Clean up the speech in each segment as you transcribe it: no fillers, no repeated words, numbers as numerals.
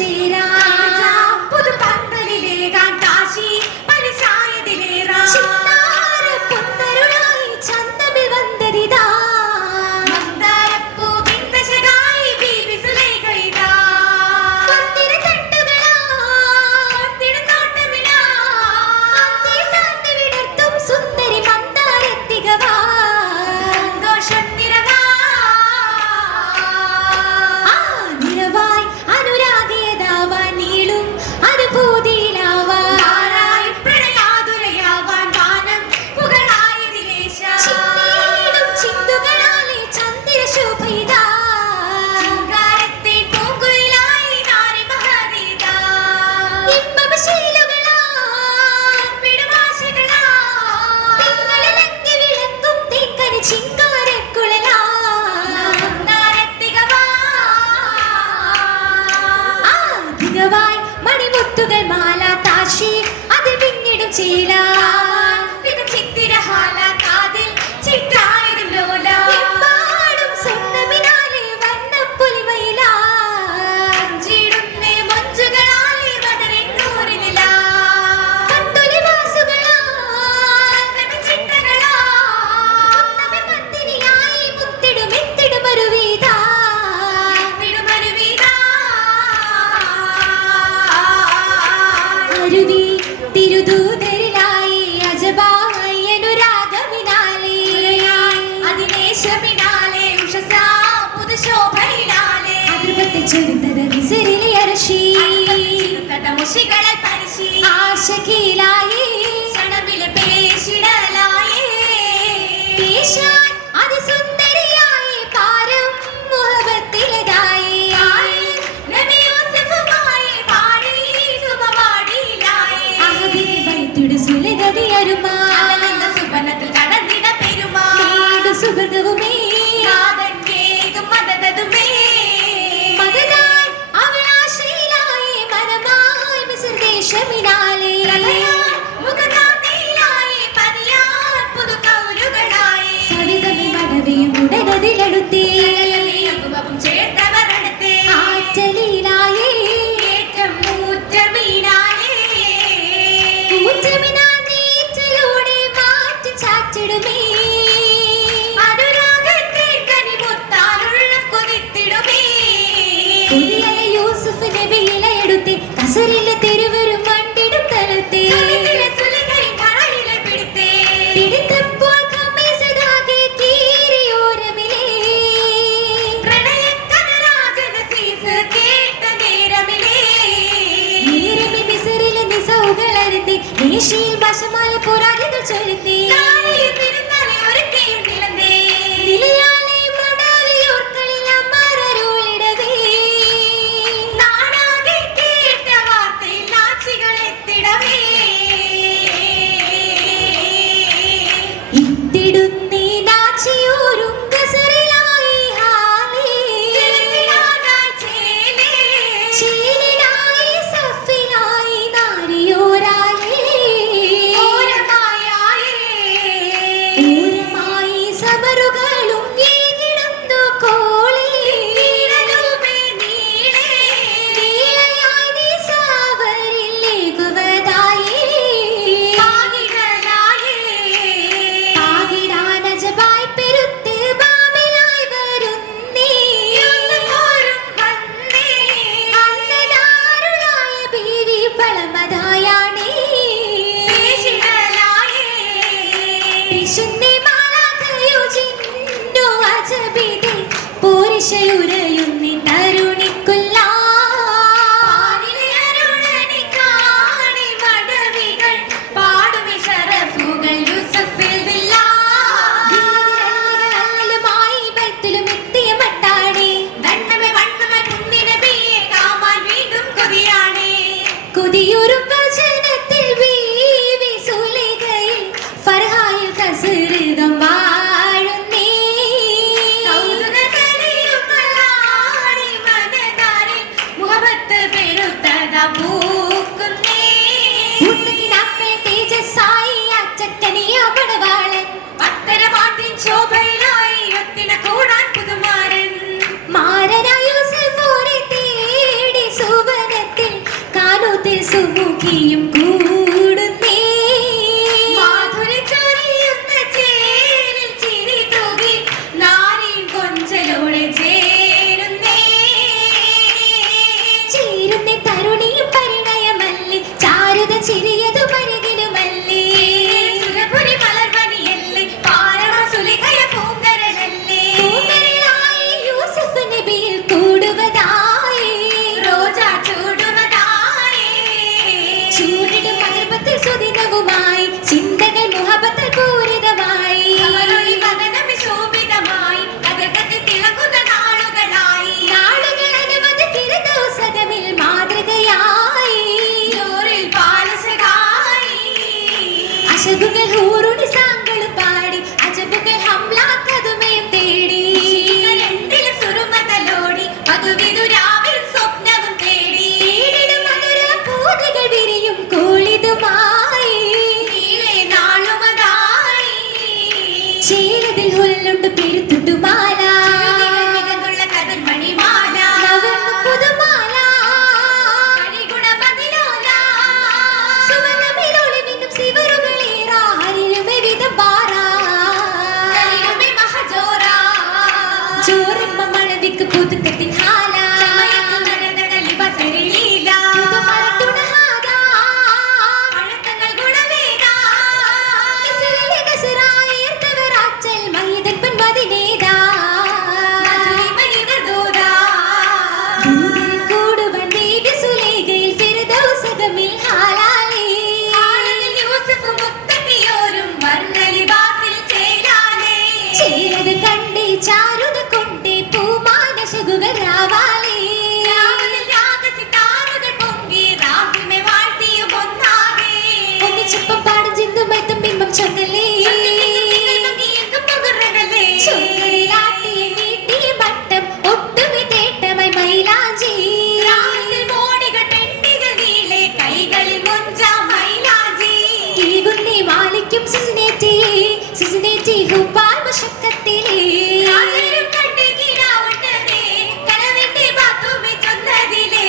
ചേരാ പുതു പന്തലിലേകാൻ കാശി പലിശായതിലേറാ ചിത്താര പൊന്നരുളായി ചന്തമിൽ വന്നതിതാ മണിമുത്തുകൾ മാല താശി അതിൽ പിന്നിടും ചീല ചിത്തിരഹാല കാതിൽ ചിറ്റായിരം ലോല പാടും സ്വർണ്ണമിനാലെ വണ്ണപ്പുലിമയില ജീടുന്നേ മൊഞ്ചുകളാലെ മദറിന്നൂരിനില കണ്ടുലി വാസുകളാൽ ചിട്ടകളാൽ മന്ദിരിയായി മുത്തിടും എത്തിടും മരുവീത തിരുദൂതരിലായി അജബായി അനുരാഗമിനാലെ അതിനേശമിനാലെ ഉഷസാ പുതുശോഭയിലാലെ അതിർപത്തെ ചെറുത്തത വിസരിലെ അരശി മുഷികളെ പരിശി ആശകീലായി ക്ഷണമിലെ പേശിടലായി പേശാൻ അതിസുന്ദരിയായി പാരം മുഹബത്തിലതായി സുഭൃതവുമേ അവനാശയിലായി മനമായി മിസ്രദേശമിനാലെ സവിതമി മടവയും ഉടനതിലെടുത്തേ ചേർത്തവരടുത്തേ ആറ്റലിലായേ ഏറ്റം ഊറ്റമീനാലേ ഊറ്റമിനാ നീറ്റലോടെ മാറ്റി ചാറ്റിടുമേ കസറിലെ തെരുവരും മണ്ടിടും തലത്തെ പിടിത്തപ്പോൾ കമ്മീസതാകെ കീരിയോരമിലേ നേരമി മിസറിലെ നിസൗകളരുത്തി ദേശീയിൽ ഭാഷമാല പോരാളികൾ ചൊരുത്തി നിലയാലെ മടാവിയോർക്കളിൽ അമ്മാരരോളിടവേ ഇത്തിടുന്നീ നാച്ചിയൂരും ഗസറിലായി ഹാലേ ചീലിലായി സഫിലായി നാരിയോരായേ ഓരമായി സമറുകളും ഏകിടുന്നു കോളേ നീളയായി നീ സാവരില്ലേകുവതായേ ുരയുന്നി തരുണിക്കുള്ള പാടുമിഷറഫുകൾ യൂസഫിൽ ബൈത്തിലും എത്തിയ മട്ടാടി വണ്ണമേ കുന്നിനബിയെ കാമാൻ വീണ്ടും കൊതിയാണേ കൊതിയൊരു വചനത്തിൽ ബീവി സുലൈഖയിൽ ഫർഹായിൽ കസൃതം വാഴുന്നേ ശീലത്തിൽ ഹുല്ലുണ്ട് പെരുത്തുട്ടുമാല മികന്നുള്ള കതിർമണിമാല നവന്നു പുതുമാല കരിഗുണമതിലോല സുവർണ്ണമിലൊളിവിനും സിവറുകളേറാ ഹരിലുമെ വിധം പാറാ കലിലുമെ മഹജോറ ചോരമ്മ മണവിക്ക് പുതുക്കത്തിൻ ഹാല സമയത്തുനരതകളി ബസരിലീല പുതുമരത്തുണഹാദാ പഴക്കങ്ങൾ ഗുണവേദ ഇസ്രയേലിലെ ഗസറായേർത്തവരാച്ചൽ മഹിതൻ പൊന്മതിനേദാ മധുരിമയിവർ ദൂത ദൂതരിൽ കൂടുവൻ ദേവി സുലേഖയിൽ ഫിർദൗസകമിൽ ഹാലാലേ ആനന്ദിൽ യൂസഫ് മുത്തക്കിയോരും വർണ്ണലിബാസിൽ ചേലാലേ ചേലത് കണ്ടേ ചാരുത കൊണ്ടേ പൂമാനശകുകൾ രാവാലേ രാവിലെ രാഗസിതാരകൾ പൊങ്കി രാഹിമെ വാഴ്ത്തിയും ഒന്നാകെ ഒന്നിച്ചൊപ്പം പാടും ചിന്തുമൈത്തും ബിംബം ചൊന്നലേ എങ്കും പകർന്നല്ലേ ചൊങ്കലിലാട്ടിയ നീട്ടിയ മട്ടം ഒട്ടുമി തേട്ടമായി മൈലാഞ്ചി രാവിലെ മോടികൾ പെണ്ടികൾ നീളെ കൈകളിൽ മൊഞ്ചാ മൈലാജി ഈകുന്നി മാലിക്കും സിസിനേറ്റി ഹുബാൽ മശക്കത്തിലേ രാജരും കണ്ടേ കിനാവട്ടതേ കനവിന്റെ ബാത്തുമെ ചൊന്നതിലേ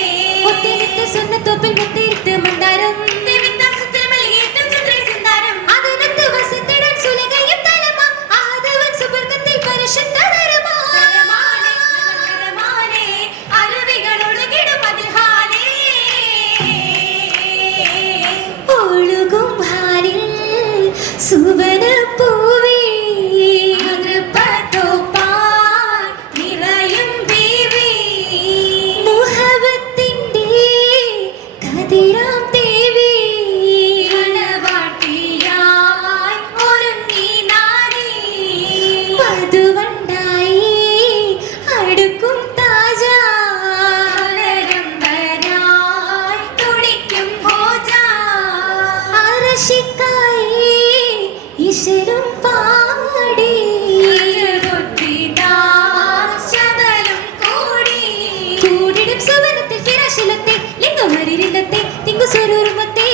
ഒത്തിരിത്ത് സുന്നത്തോപ്പിൽ മുത്തിരിത്ത് മന്ദാരം ദേവിദാസത്തിൽ മൽഗീതം ചന്ദ്രൻ സിന്ദാരം അതിനകത്ത് വസന്തടൻ സുലകയും തലമ ആദവൻ സുവർഗത്തിൽ പരിശുദ്ധതരമാ നഗരമാലേ നഗരമാലേ അരുവികളൊഴുകിടും അതിൽ ഹാലേ ഒഴുകും ഭാരിൽ സുവന പൂവേ അതൃപ്പത്തോപ്പാൻ നിറയും ബീവി മുഹബത്തിന്റെ കതിരാം ദേവി കണവാട്ടിയായി ഒരുങ്ങി നാരി മധുവണ്ടായി അടുക്കും താജ കലരമ്പരായി തുടിക്കും ഭോജ അരശിക്കായി ഈശ്വരും പാടി ശബലും കൂടി കൂടിടും സുവനത്തിൽ ഫിറാശിലത്തെ ലിംഗമരിരണ്ടത്തെ തിങ്കു സ്വരൂപത്തെ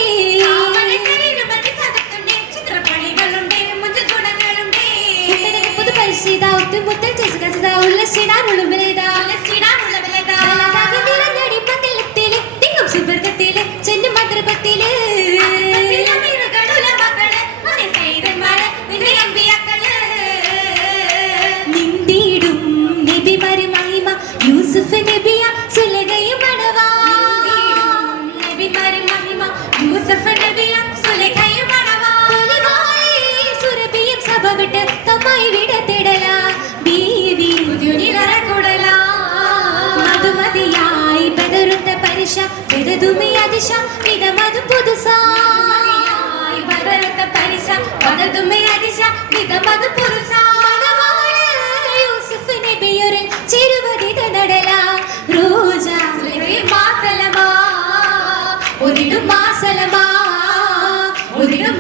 ആവണസരിലുമതി സദത്തുണ്ട് ചിത്രപ്പണികളുണ്ട് മുഞ്ചൽ ഗുണങ്ങളുണ്ട് പുതു പരിശീത ഒത്തുമുത്തൽ ചെസുകസിത ഉല്ലസിടാനുള്ളുമലേതാ ലസ്സിടാനുള്ള വിലത ബലതാകെ നിറഞ്ഞടി പന്തലത്തില് തിങ്കും സുവർഗത്തില് ചെന്നു മന്ത്രപത്തില് നിന്ദിടും നബിമാര് മഹിമ യൂസുഫ് നബിയ സുലകയും മണവാ പുലിവാലേ സുരഭിയും സഭ വിട്ട് തമ്മായി വിടത്തിടല ബീവി മധുമതിയായി ബദറുത്ത പരിശ ബദതുമി അതിശ വിധമതും പുതുസാ മണവാള യൂസുഫ് നബിയൊരു ചെരുവതിത നടല റോജ ഒരിടും മാസലമാ ഒരിടും